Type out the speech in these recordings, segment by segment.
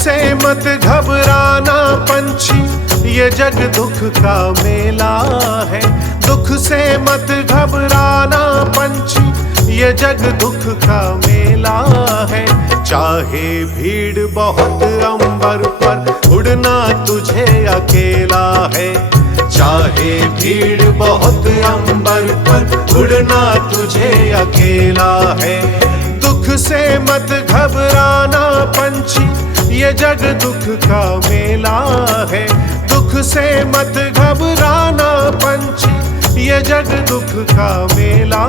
से मत घबराना पंछी, ये जग दुख का मेला है। दुख से मत घबराना पंछी, ये जग दुख का मेला है। चाहे भीड़ बहुत अंबर पर, उड़ना तुझे अकेला है। चाहे भीड़ बहुत अंबर पर, उड़ना तुझे अकेला है। दुख से मत घबराना पंछी, ये जग दुख का मेला है। दुख से मत घबराना पंछी, ये जग दुख का मेला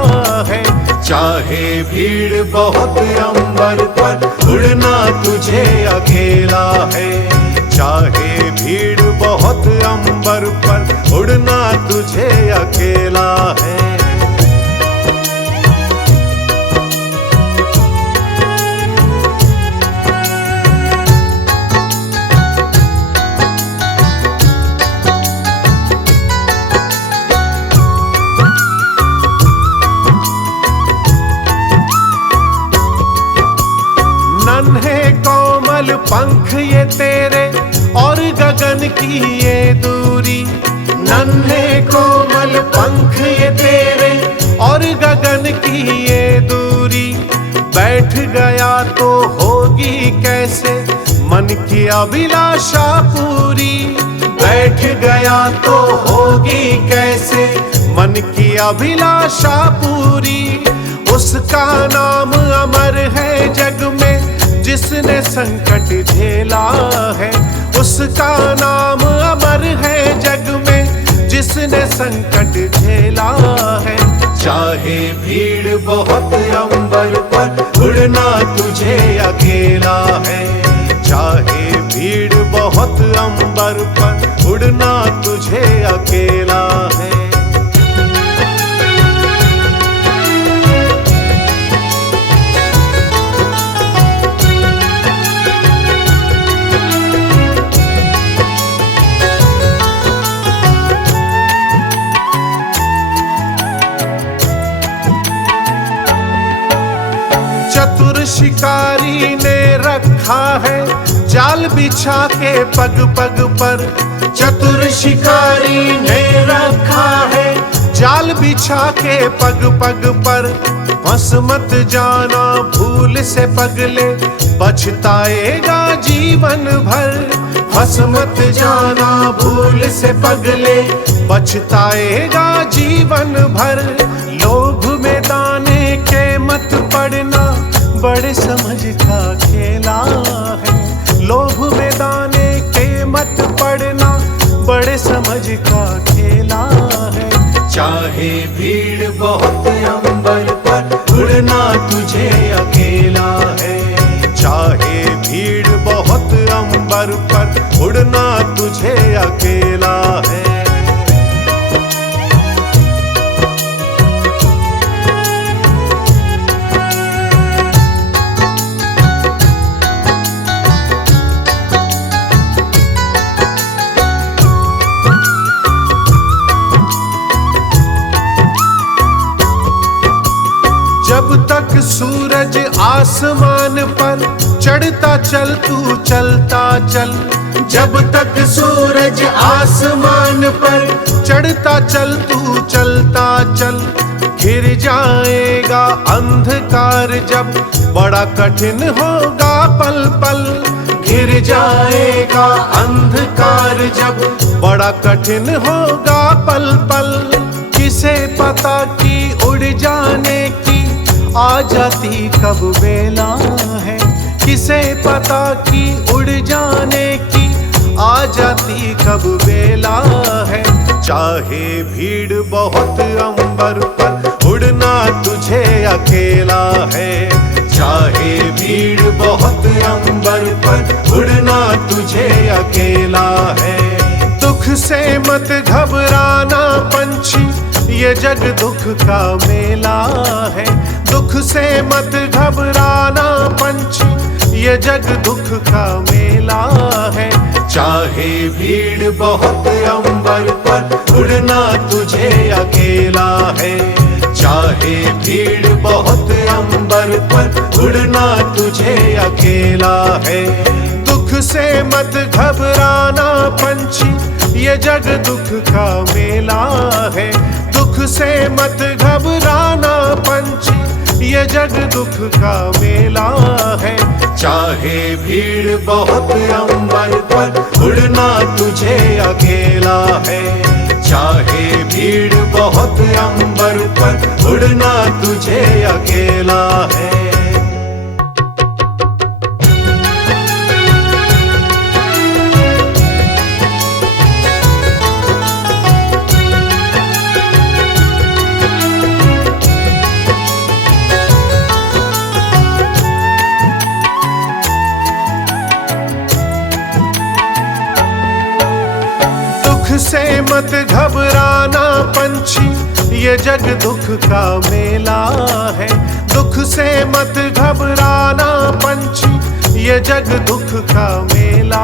है। चाहे भीड़ बहुत अंबर पर, उड़ना तुझे अकेला है। चाहे भीड़ बहुत अंबर पर, उड़ना तुझे अकेला है। नन्हे कोमल पंख ये तेरे और गगन की ये दूरी। नन्हे कोमल पंख ये तेरे और गगन की ये दूरी। बैठ गया तो होगी कैसे मन की अभिलाषा पूरी। बैठ गया तो होगी कैसे मन की अभिलाषा पूरी। उसका नाम अमर है जग में जिसने संकट झेला है। उसका नाम अमर है जग में जिसने संकट झेला है। चाहे भीड़ बहुत अंबर पर, उड़ना तुझे अकेला है। चाहे भीड़ बहुत अंबर पर, उड़ना तुझे अकेला है। चतुर शिकारी ने रखा है जाल बिछा के पग पग पर। चतुर शिकारी ने रखा है जाल बिछा के पग पग पर। फंस मत जाना भूल से पगले, पछताएगा जीवन भर। फंस मत जाना भूल से पगले, पछताएगा जीवन भर। लोभ में दाने के मत पड़ना, बड़े समझ का खेला है। लोभ में दाने के मत पड़ना, बड़े समझ का खेला है। चाहे भीड़ बहुत अंबर पर, उड़ना तुझे अकेला है। चाहे भीड़ बहुत अंबर पर, उड़ना तुझे अकेला है। जब तक सूरज आसमान पर, चढ़ता चल तू चलता चल। जब तक सूरज आसमान पर, चढ़ता चल तू चलता चल। घिर जाएगा अंधकार जब, बड़ा कठिन होगा पल पल। घिर जाएगा अंधकार जब, बड़ा कठिन होगा पल पल। किसे पता कि उड़ जाने की आ जाती कब बेला है। किसे पता कि उड़ जाने की आ जाती कब बेला है। चाहे भीड़ बहुत अंबर पर, उड़ना तुझे अकेला है। चाहे भीड़ बहुत अंबर पर, उड़ना तुझे अकेला है। दुख से मत घबराना पंछी, ये जग दुख का मेला है। दुख से मत घबराना पंछी, ये जग दुख का मेला है। चाहे भीड़ बहुत अंबर पर, उड़ना तुझे अकेला है। चाहे भीड़ बहुत अंबर पर, उड़ना तुझे अकेला है। दुख से मत घबराना पंछी, ये जग दुख का मेला है। दुख से मत घबराना पंछी, ये जग दुख का मेला है। चाहे भीड़ बहुत अंबर पर, उड़ना तुझे अकेला है। चाहे भीड़ बहुत अंबर पर, उड़ना तुझे अकेला है। दुख से मत घबराना पंछी, ये जग दुख का मेला है। दुख से मत घबराना पंछी, ये जग दुख का मेला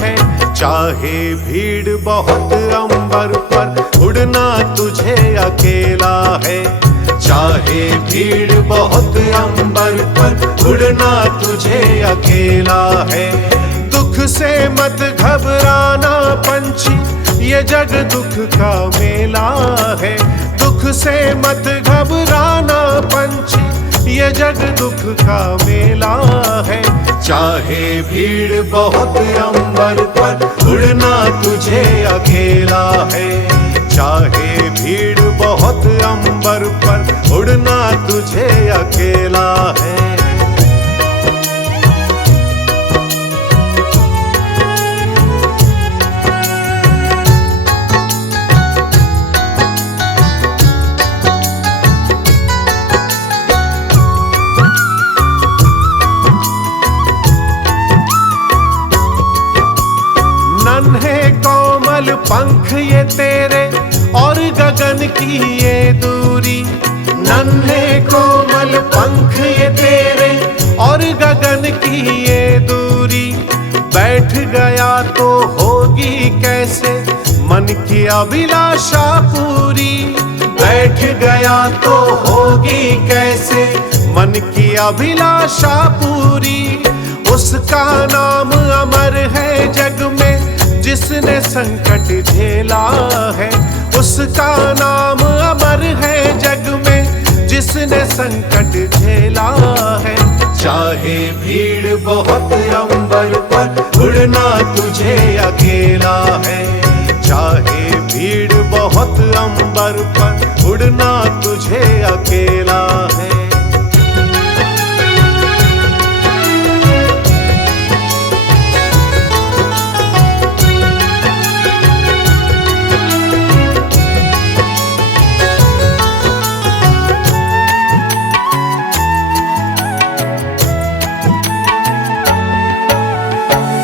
है। चाहे भीड़ बहुत अंबर पर, उड़ना तुझे अकेला है। चाहे भीड़ बहुत अंबर पर, उड़ना तुझे अकेला है। दुख से मत घबराना पंछी, ये जग दुख का मेला है। दुख से मत घबराना पंछी, ये जग दुख का मेला है। चाहे भीड़ बहुत अंबर पर, उड़ना तुझे अकेला है। चाहे भीड़ बहुत अंबर पर, उड़ना तुझे अकेला है। नन्हे कोमल पंख ये तेरे, और गगन की ये दूरी। नन्हे कोमल पंख ये तेरे, और गगन की ये दूरी। बैठ गया तो होगी कैसे मन की अभिलाषा पूरी। बैठ गया तो होगी कैसे मन की अभिलाषा पूरी। उसका नाम अमर है जग में, जिसने संकट झेला है। उसका नाम अमर है जग में, जिसने संकट झेला है। चाहे भीड़ बहुत अंबर पर, उड़ना तुझे अकेला है। चाहे भीड़ बहुत अंबर पर, उड़ना तुझे अकेला है।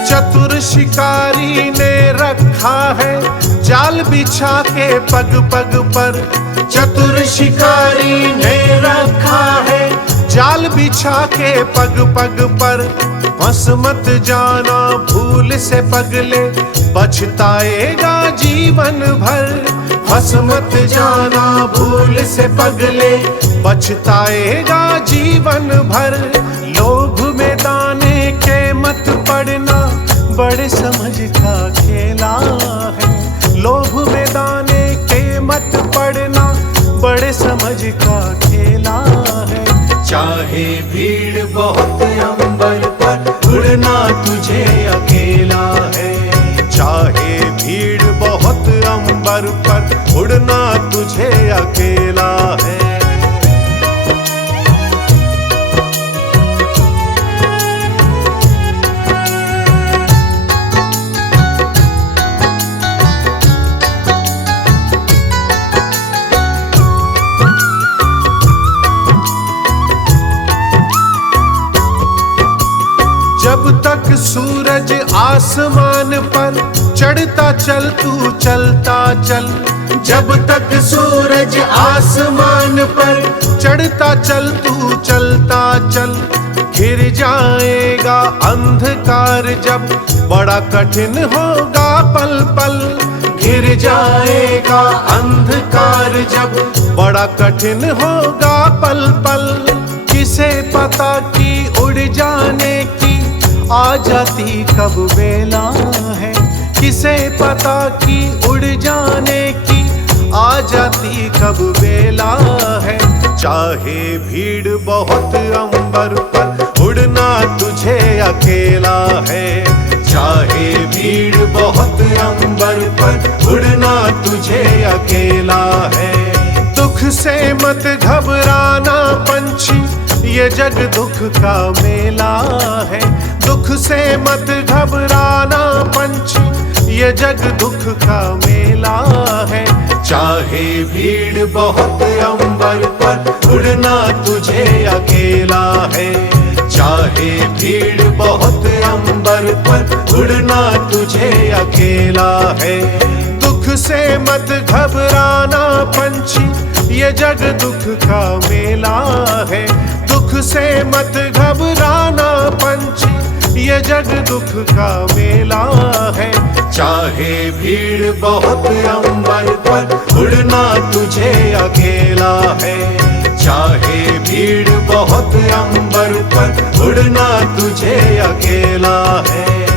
चतुर शिकारी ने रखा है जाल बिछा के पग पग पर। चतुर शिकारी ने रखा है जाल बिछा के पग पग पर। फंस मत जाना भूल से पगले, पछताएगा जीवन भर। फंस मत जाना भूल से पगले, पछताएगा जीवन भर। लोभ में दाने के मत पड़ना, बड़े समझ का खेला है। लोभ में दाने के मत पड़ना, बड़े समझ का खेला है। चाहे भीड़ बहुत अंबर पर, उड़ना तुझे अकेला है। चाहे भीड़ बहुत अंबर पर, उड़ना तुझे अकेला है। जब तक सूरज आसमान पर, चढ़ता चल तू चलता चल। जब तक सूरज आसमान पर, चढ़ता चल तू चलता चल। घिर जाएगा अंधकार जब, बड़ा कठिन होगा पल पल। घिर जाएगा अंधकार जब, बड़ा कठिन होगा पल पल। किसे पता कि उड़ जाने की आ जाती कब बेला है, किसे पता कि उड़ जाने की आ जाती कब बेला है। चाहे भीड़ बहुत अंबर पर उड़ना तुझे अकेला है, चाहे भीड़ बहुत अंबर पर उड़ना तुझे अकेला है। दुख से मत घबराना पंछी, ये जग दुख का मेला है। दुख से मत घबराना पंछी, ये जग दुख का मेला है। चाहे भीड़ बहुत अंबर पर उड़ना तुझे अकेला है, चाहे भीड़ बहुत अंबर पर उड़ना तुझे अकेला है। दुख से मत घबराना पंछी, ये जग दुख का मेला है। दुख से मत घबराना पंछी, ये जग दुख का मेला है। चाहे भीड़ बहुत अंबर पर उड़ना तुझे अकेला है, चाहे भीड़ बहुत अंबर पर उड़ना तुझे अकेला है।